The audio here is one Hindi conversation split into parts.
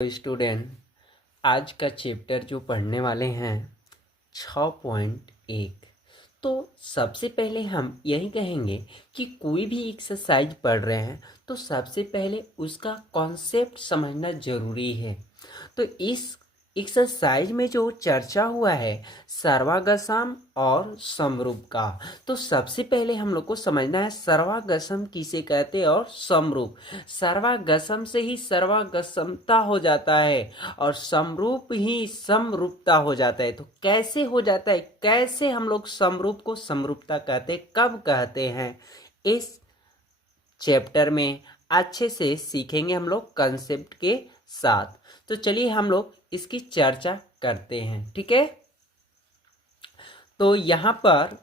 तो स्टूडेंट, आज का चैप्टर जो पढ़ने वाले हैं 6.1। तो सबसे पहले हम यही कहेंगे कि कोई भी एक्सरसाइज पढ़ रहे हैं तो सबसे पहले उसका कॉन्सेप्ट समझना ज़रूरी है। तो इस एक्सरसाइज में जो चर्चा हुआ है सर्वागसम और समरूप का, तो सबसे पहले हम लोग को समझना है सर्वागसम किसे कहते हैं और समरूप। सर्वागसम से ही सर्वागसमता हो जाता है और समरूप ही समरूपता हो जाता है। तो कैसे हो जाता है, कैसे हम लोग समरूप को समरूपता कहते हैं, कब कहते हैं, इस चैप्टर में अच्छे से सीखेंगे हम लोग कंसेप्ट के साथ। तो चलिए हम लोग इसकी चर्चा करते हैं, ठीक है। तो यहाँ पर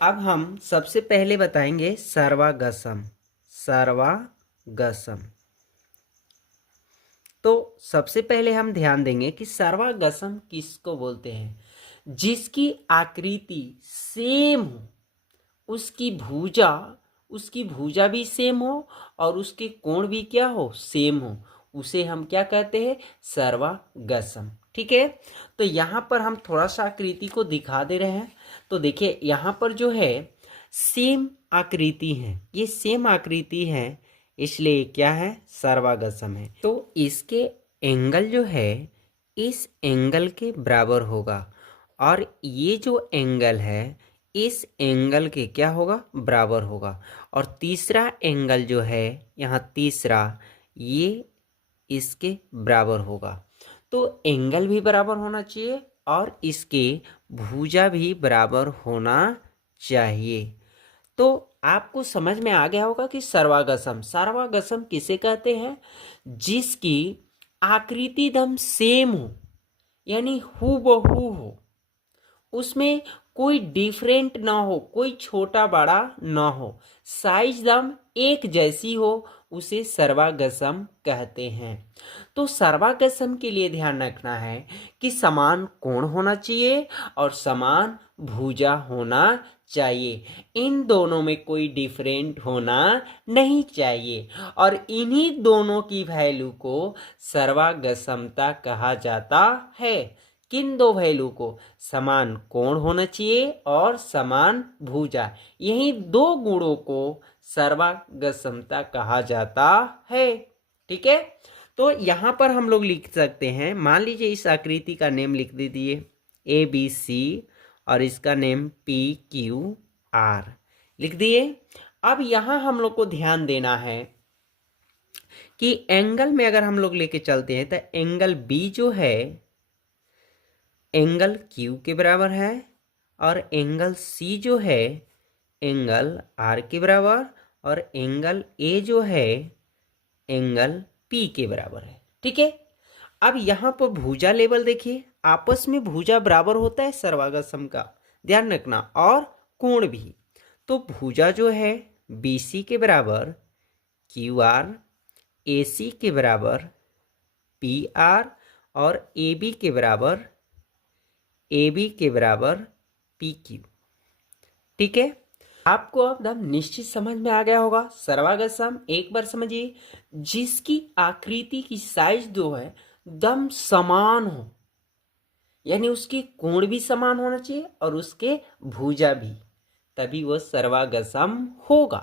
अब हम सबसे पहले बताएंगे सर्वागसम। सर्वागसम, तो सबसे पहले हम ध्यान देंगे कि सर्वागसम किसको बोलते हैं। जिसकी आकृति सेम हो, उसकी भुजा भी सेम हो और उसके कोण भी क्या हो, सेम हो, उसे हम क्या कहते हैं, सर्वागसम, ठीक है। तो यहाँ पर हम थोड़ा सा आकृति को दिखा दे रहे हैं। तो देखिए यहाँ पर जो है सेम आकृति है, ये सेम आकृति है, इसलिए क्या है, सर्वागसम है। तो इसके एंगल जो है इस एंगल के बराबर होगा और ये जो एंगल है इस एंगल के क्या होगा, बराबर होगा। और तीसरा एंगल जो है यहाँ तीसरा, ये इसके बराबर होगा। तो एंगल भी बराबर होना चाहिए और इसके भुजा भी बराबर होना चाहिए। तो आपको समझ में आ गया होगा कि सर्वागसम किसे कहते हैं, जिसकी आकृति एकदम सेम हो, यानी हूबहू हो, उसमें कोई डिफरेंट ना हो, कोई छोटा बड़ा ना हो, साइज दम एक जैसी हो, उसे सर्वागसम कहते हैं। तो सर्वागसम के लिए ध्यान रखना है कि समान कोण होना चाहिए और समान भुजा होना चाहिए, इन दोनों में कोई डिफरेंट होना नहीं चाहिए और इन्हीं दोनों की वैल्यू को सर्वागसमता कहा जाता है। किन दो वैल्यू को, समान कोण होना चाहिए और समान भुजा, यही दो गुणों को सर्वागसमता कहा जाता है, ठीक है। तो यहाँ पर हम लोग लिख सकते हैं, मान लीजिए इस आकृति का नेम लिख दीजिए ABC और इसका नेम PQR लिख दिए। अब यहाँ हम लोग को ध्यान देना है कि एंगल में अगर हम लोग लेके चलते हैं तो एंगल B जो है एंगल Q के बराबर है और एंगल C जो है एंगल R के बराबर और एंगल A जो है एंगल P के बराबर है, ठीक है। अब यहाँ पर भुजा लेवल देखिए, आपस में भुजा बराबर होता है सर्वागसम का, ध्यान रखना, और कोण भी। तो भुजा जो है BC के बराबर QR, AC के बराबर PR और AB के बराबर PQ, ठीक है। आपको एकदम निश्चित समझ में आ गया होगा सर्वागसम। एक बार समझिए, जिसकी आकृति की साइज जो है दम समान हो, यानी उसकी कोण भी समान होना चाहिए और उसके भुजा भी, तभी वह सर्वागसम होगा।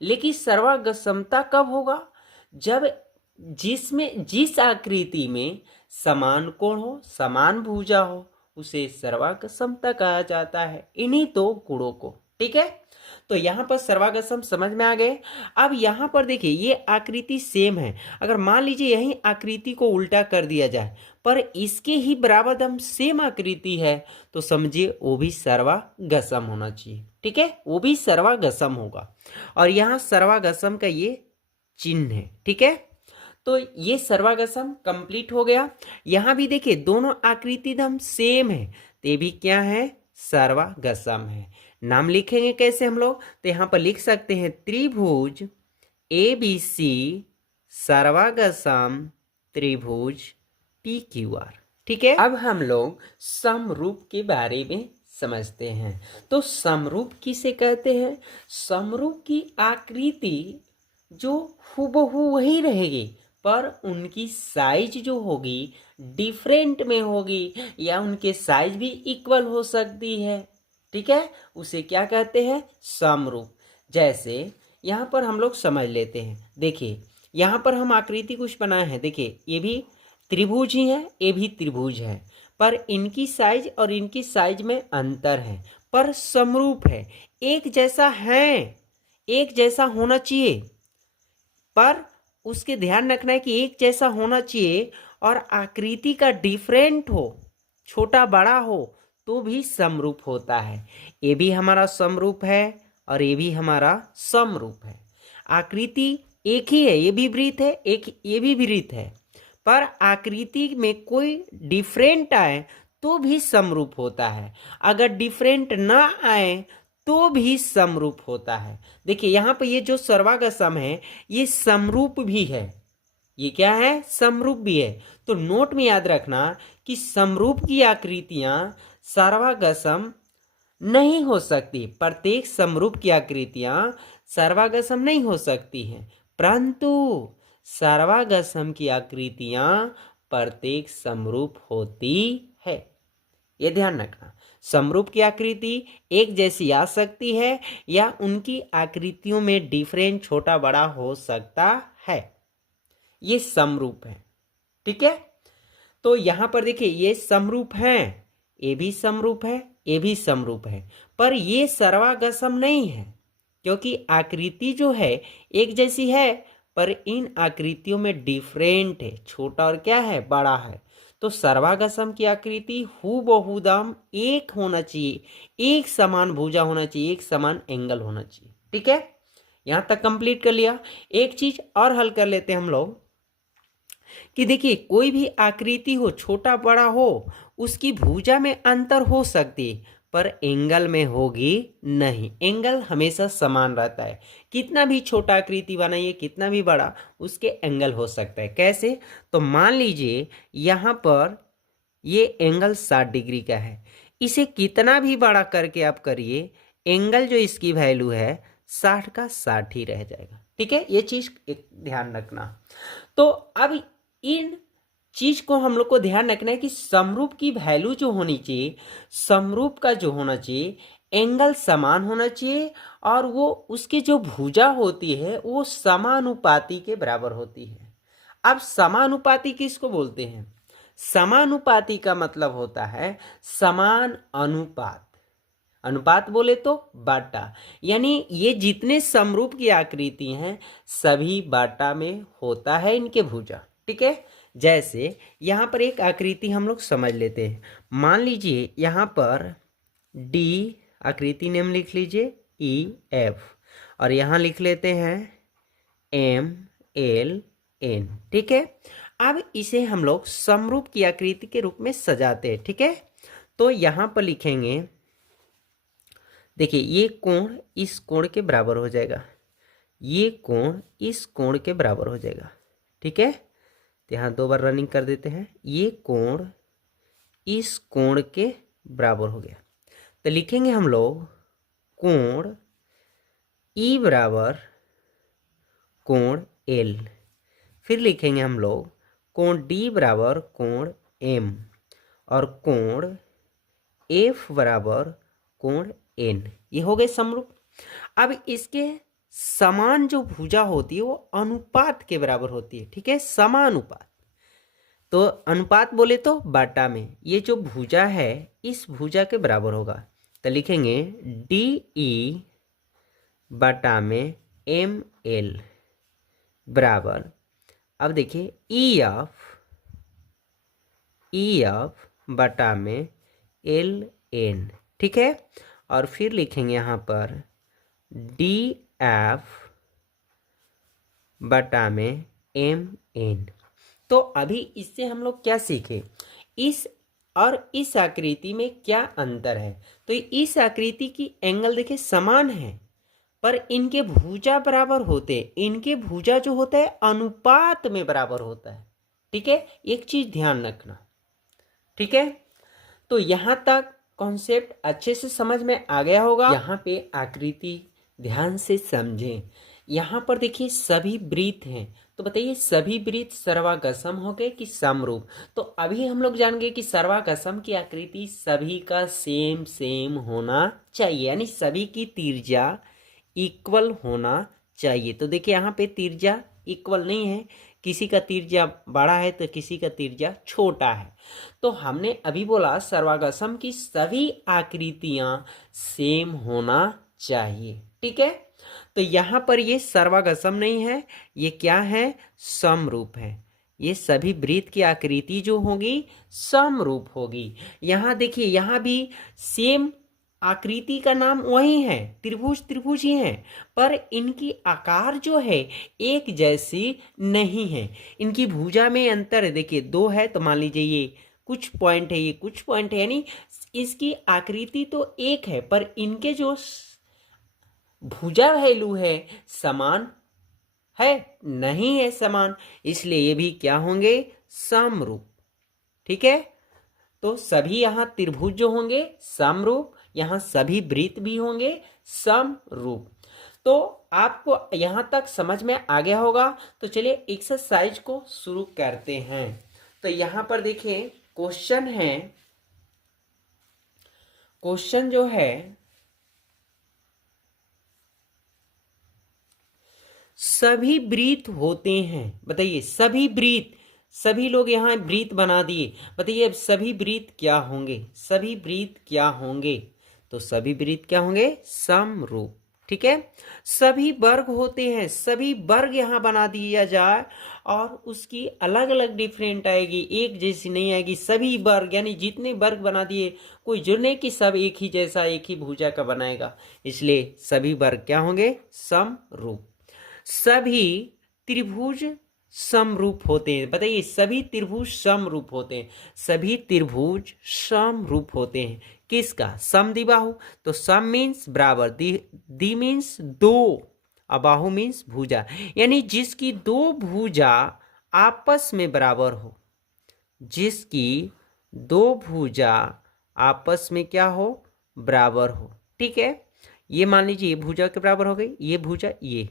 लेकिन सर्वागसमता कब होगा, जब जिस आकृति में समान कोण हो, समान भुजा हो, उसे सर्वागसमता कहा जाता है, इन्हीं दो गुणों को, ठीक है। तो यहाँ पर सर्वागसम समझ में आ गए। अब यहाँ पर देखिए ये आकृति सेम है, अगर मान लीजिए यही आकृति को उल्टा कर दिया जाए पर इसके ही बराबर दम सेम आकृति है, तो समझिए वो भी सर्वागसम होना चाहिए, ठीक है, वो भी सर्वागसम होगा। और यहाँ सर्वागसम का ये चिन्ह है, ठीक है। तो ये सर्वागसम कंप्लीट हो गया। यहाँ भी देखिए दोनों आकृति दम सेम है, तो ये भी क्या है, सर्वागसम है। नाम लिखेंगे कैसे हम लोग, तो यहाँ पर लिख सकते हैं त्रिभुज ABC सर्वागसम त्रिभुज PQR, ठीक है। अब हम लोग समरूप के बारे में समझते हैं। तो समरूप किसे कहते हैं, समरूप की आकृति जो हूबहू वही रहेगी पर उनकी साइज जो होगी डिफरेंट में होगी, या उनके साइज भी इक्वल हो सकती है। ठीक है, उसे क्या कहते हैं? समरूप। जैसे यहाँ पर हम लोग समझ लेते हैं। देखिए यहाँ पर हम आकृति कुछ बनाए हैं। देखिए ये भी त्रिभुज ही है, ये भी त्रिभुज है, पर इनकी साइज और इनकी साइज में अंतर है, पर समरूप है, एक जैसा है, एक जैसा होना चाहिए। पर उसके ध्यान रखना है कि एक जैसा होना चाहिए और आकृति का डिफरेंट हो, छोटा बड़ा हो, तो भी समरूप होता है। ये भी हमारा समरूप है और ये भी हमारा समरूप है। आकृति एक ही है, ये भी वृत्त है, एक ये भी वृत्त है, पर आकृति में कोई डिफरेंट आए तो भी समरूप होता है। अगर डिफरेंट ना आए तो भी समरूप होता है। देखिए यहाँ पे ये जो सर्वागसम है ये समरूप भी है। ये क्या है? समरूप भी है। तो नोट में याद रखना कि समरूप की आकृतियां सर्वागसम नहीं हो सकती। प्रत्येक समरूप की आकृतियां सर्वागसम नहीं हो सकती हैं, परंतु सर्वागसम की आकृतियां प्रत्येक समरूप होती है। ये ध्यान रखना। समरूप की आकृति एक जैसी आ सकती है या उनकी आकृतियों में डिफरेंट छोटा बड़ा हो सकता है। ये समरूप है। ठीक है, तो यहां पर देखिए ये समरूप हैं, ये भी समरूप है, ये भी समरूप है, पर ये सर्वागसम नहीं है, क्योंकि आकृति जो है एक जैसी है, पर इन आकृतियों में डिफरेंट है, छोटा और क्या है? बड़ा है। तो सर्वागसम की आकृति हूबहूदम एक होना चाहिए, एक समान भुजा होना चाहिए, एक समान एंगल होना चाहिए। ठीक है, यहां तक कंप्लीट कर लिया। एक चीज और हल कर लेते हैं हम लोग कि देखिए कोई भी आकृति हो, छोटा बड़ा हो, उसकी भुजा में अंतर हो सकती, पर एंगल में होगी नहीं। एंगल हमेशा समान रहता है। कितना भी छोटा आकृति बनाइए, कितना भी बड़ा, उसके एंगल हो सकता है। कैसे? तो मान लीजिए यहाँ पर ये एंगल 60 डिग्री का है, इसे कितना भी बड़ा करके आप करिए, एंगल जो इसकी वैल्यू है 60 का 60 ही रह जाएगा। ठीक है, ये चीज एक ध्यान रखना। तो अब इन चीज को हम लोग को ध्यान रखना है कि समरूप की वैल्यू जो होनी चाहिए, समरूप का जो होना चाहिए, एंगल समान होना चाहिए, और वो उसकी जो भुजा होती है वो समानुपाती के बराबर होती है। अब समानुपाती किसको बोलते हैं? समानुपाती का मतलब होता है समान अनुपात। अनुपात बोले तो बाटा, यानी ये जितने समरूप की आकृति हैं सभी बाटा में होता है इनके भुजा। ठीक है, जैसे यहाँ पर एक आकृति हम लोग समझ लेते हैं। मान लीजिए यहाँ पर डी आकृति नेम लिख लीजिए, ई एफ, और यहाँ लिख लेते हैं एम एल एन। ठीक है, अब इसे हम लोग समरूप की आकृति के रूप में सजाते हैं। ठीक है, तो यहाँ पर लिखेंगे, देखिए ये कोण इस कोण के बराबर हो जाएगा, ये कोण इस कोण के बराबर हो जाएगा। ठीक है, तो यहाँ 2 बार रनिंग कर देते हैं। ये कोण इस कोण के बराबर हो गया, तो लिखेंगे हम लोग कोण ई बराबर कोण एल। फिर लिखेंगे हम लोग कोण डी बराबर कोण एम, और कोण एफ बराबर कोण एन। ये हो गए समरूप। अब इसके समान जो भुजा होती है वो अनुपात के बराबर होती है। ठीक है, समानुपात। तो अनुपात बोले तो बाटा में ये जो भुजा है इस भुजा के बराबर होगा, तो लिखेंगे डी ई बाटा में एम एल बराबर, अब देखिए ई ऑफ बटा में एल एन। ठीक है, और फिर लिखेंगे यहाँ पर डी एफ बटा में एम एन। तो अभी इससे हम लोग क्या सीखे, इस और इस आकृति में क्या अंतर है। तो इस आकृति की एंगल देखिए समान है, पर इनके भुजा बराबर होते, इनके भुजा जो होता है अनुपात में बराबर होता है। ठीक है, एक चीज ध्यान रखना। ठीक है, तो यहाँ तक कॉन्सेप्ट अच्छे से समझ में आ गया होगा। यहाँ पे आकृति ध्यान से समझें। यहाँ पर देखिए सभी वृत्त हैं, तो बताइए सभी वृत्त सर्वागसम हो गए कि समरूप। तो अभी हम लोग जानेंगे कि सर्वागसम की आकृति सभी का सेम सेम होना चाहिए, यानी सभी की त्रिज्या इक्वल होना चाहिए। तो देखिए यहाँ पे त्रिज्या इक्वल नहीं है, किसी का त्रिज्या बड़ा है तो किसी का त्रिज्या छोटा है। तो हमने अभी बोला सर्वागसम की सभी आकृतियां सेम होना चाहिए, ठीक है। तो यहाँ पर ये सर्वागसम नहीं है, ये क्या है, समरूप है। ये सभी वृत्त की आकृति जो होगी समरूप होगी। यहाँ देखिए यहाँ भी सेम आकृति का नाम वही है, त्रिभुज त्रिभुज ही है, पर इनकी आकार जो है एक जैसी नहीं है। इनकी भुजा में अंतर है, देखिए दो है तो मान लीजिए ये कुछ पॉइंट है, ये कुछ पॉइंट है, यानी इसकी आकृति तो एक है पर इनके जो भुजा वैल्यू है समान है नहीं है समान, इसलिए ये भी क्या होंगे, समरूप, ठीक है। तो सभी यहाँ त्रिभुज जो होंगे समरूप, यहाँ सभी वृत्त भी होंगे समरूप। तो आपको यहाँ तक समझ में आ गया होगा। तो चलिए एक्सरसाइज को शुरू करते हैं। तो यहाँ पर देखिए क्वेश्चन है, क्वेश्चन जो है सभी वृत्त होते हैं, बताइए सभी वृत्त, सभी लोग यहाँ वृत्त बना दिए, बताइए अब सभी वृत्त क्या होंगे, सभी वृत्त क्या होंगे, तो सभी वृत्त क्या होंगे, समरूप, ठीक है। सभी वर्ग होते हैं, सभी वर्ग यहाँ बना दिया जाए और उसकी अलग अलग डिफरेंट आएगी, एक जैसी नहीं आएगी। सभी वर्ग यानी जितने वर्ग बना दिए, कोई जुड़ने की सब एक ही जैसा एक ही भुजा का बनाएगा, इसलिए सभी वर्ग क्या होंगे, समरूप। सभी त्रिभुज समरूप होते हैं, बताइए सभी त्रिभुज समरूप होते हैं, सभी त्रिभुज समरूप होते हैं। किसका, समद्विबाहु। तो सम मीन्स बराबर, दी मीन्स दो, और बाहु मीन्स भुजा, यानी जिसकी दो भुजा आपस में बराबर हो, जिसकी दो भुजा आपस में क्या हो, बराबर हो, ठीक है। ये मान लीजिए ये भुजा के बराबर हो गई, ये भुजा ये,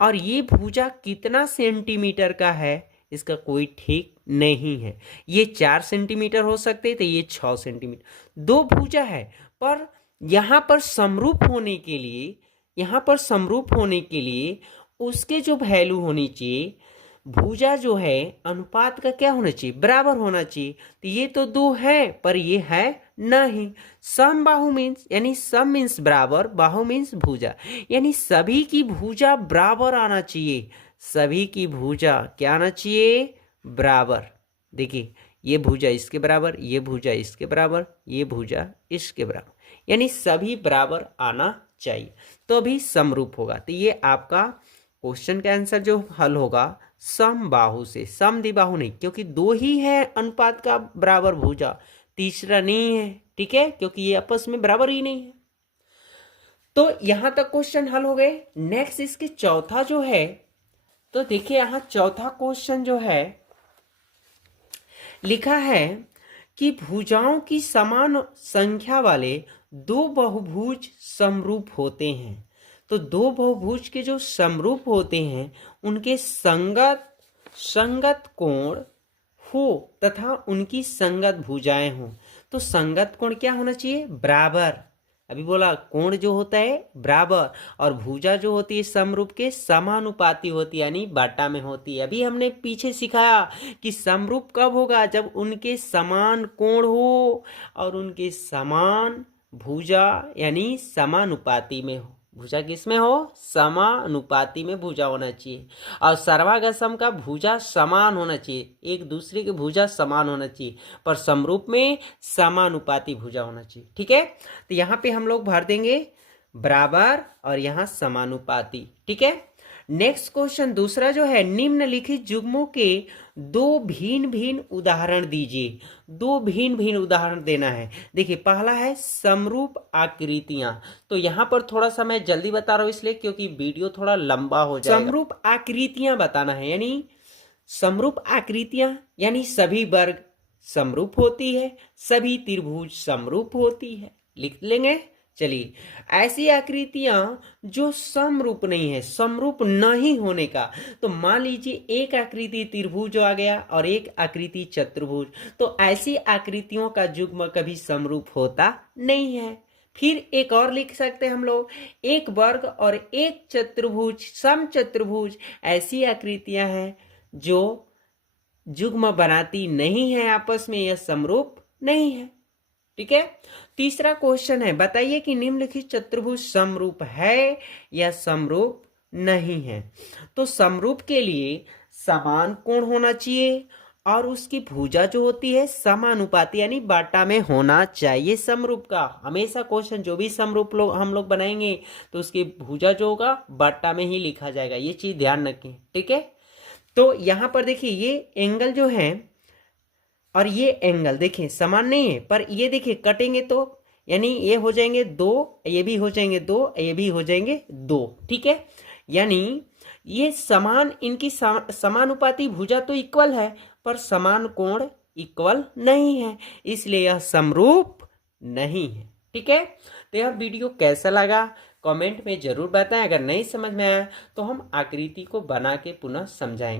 और ये भुजा कितना सेंटीमीटर का है इसका कोई ठीक नहीं है। ये 4 सेंटीमीटर हो सकते तो ये 6 सेंटीमीटर, दो भुजा है। पर यहाँ पर समरूप होने के लिए, यहाँ पर समरूप होने के लिए उसके जो वैल्यू होनी चाहिए, भुजा जो है अनुपात का क्या होना चाहिए, बराबर होना चाहिए। तो ये तो दो है पर ये है नहीं। सम बाहु मीन्स, यानी सम मीन्स बराबर, बाहु मीन्स भुजा, यानी सभी की भुजा बराबर आना चाहिए, सभी की भुजा क्या आना चाहिए, बराबर। देखिए ये भुजा इसके बराबर, ये भुजा इसके बराबर, ये भुजा इसके बराबर, यानी सभी बराबर आना चाहिए, तो अभी समरूप होगा। तो ये आपका क्वेश्चन का आंसर जो हल होगा समबाहु से, समद्विबाहु नहीं, क्योंकि दो ही है अनुपात का बराबर भुजा, तीसरा नहीं है, ठीक है, क्योंकि ये आपस में बराबर ही नहीं है। तो यहां तक क्वेश्चन हल हो गए। नेक्स्ट इसके चौथा जो है, तो देखिए यहां चौथा क्वेश्चन जो है लिखा है कि भुजाओं की समान संख्या वाले दो बहुभुज समरूप होते हैं। तो दो बहुभुज के जो समरूप होते हैं उनके संगत कोण हो तथा उनकी संगत भुजाएं हो। तो संगत कोण क्या होना चाहिए, बराबर। अभी बोला कोण जो होता है बराबर, और भुजा जो होती है समरूप के समानुपाती होती है, यानी बाटा में होती है। अभी हमने पीछे सिखाया कि समरूप कब होगा, जब उनके समान कोण हो और उनके समान भुजा यानी समानुपाती में हो। भुजा किसमें हो, समानुपाती में भुजा होना चाहिए, और सर्वागसम का भुजा समान होना चाहिए, एक दूसरे के भुजा समान होना चाहिए, पर समरूप में समानुपाती भुजा होना चाहिए, ठीक है। तो यहाँ पे हम लोग भर देंगे बराबर और यहाँ समानुपाती, ठीक है। नेक्स्ट क्वेश्चन दूसरा जो है, निम्नलिखित युग्मों के दो भिन्न भिन्न उदाहरण दीजिए। दो भिन्न भिन्न उदाहरण देना है। देखिए पहला है समरूप आकृतियां। तो यहाँ पर थोड़ा सा मैं जल्दी बता रहा हूँ इसलिए क्योंकि वीडियो थोड़ा लंबा हो जाएगा। समरूप आकृतियां बताना है, यानी समरूप आकृतियां यानी सभी वर्ग समरूप होती है, सभी त्रिभुज समरूप होती है। लिख लेंगे चलिए, ऐसी आकृतियां जो समरूप नहीं है, समरूप नहीं होने का, तो मान लीजिए एक आकृति त्रिभुज आ गया और एक आकृति चतुर्भुज, तो ऐसी आकृतियों का युग्म कभी समरूप होता नहीं है। फिर एक और लिख सकते हैं हम लोग, एक वर्ग और एक चतुर्भुज, समचतुर्भुज, ऐसी आकृतियां हैं जो युग्म बनाती नहीं है आपस में, यह समरूप नहीं है। ठीक है। तीसरा क्वेश्चन है, बताइए कि निम्नलिखित चतुर्भुज समरूप है या समरूप नहीं है। तो समरूप के लिए समान कोण होना चाहिए और उसकी भुजा जो होती है समानुपाती यानी बाटा में होना चाहिए। समरूप का हमेशा क्वेश्चन जो भी समरूप हम लोग बनाएंगे तो उसकी भुजा जो होगा बाटा में ही लिखा जाएगा, ये चीज ध्यान रखें। ठीक है। तो यहां पर देखिए ये एंगल जो है और ये एंगल देखिए समान नहीं है, पर ये देखिए कटेंगे तो यानी ये हो जाएंगे 2, ये भी हो जाएंगे 2, ये भी हो जाएंगे 2। ठीक है। यानी ये समान, इनकी समानुपाती भुजा तो इक्वल है पर समान कोण इक्वल नहीं है, इसलिए यह समरूप नहीं है। ठीक है। तो यह वीडियो कैसा लगा कमेंट में जरूर बताएं। अगर नहीं समझ में आया तो हम आकृति को बना के पुनः समझाएंगे।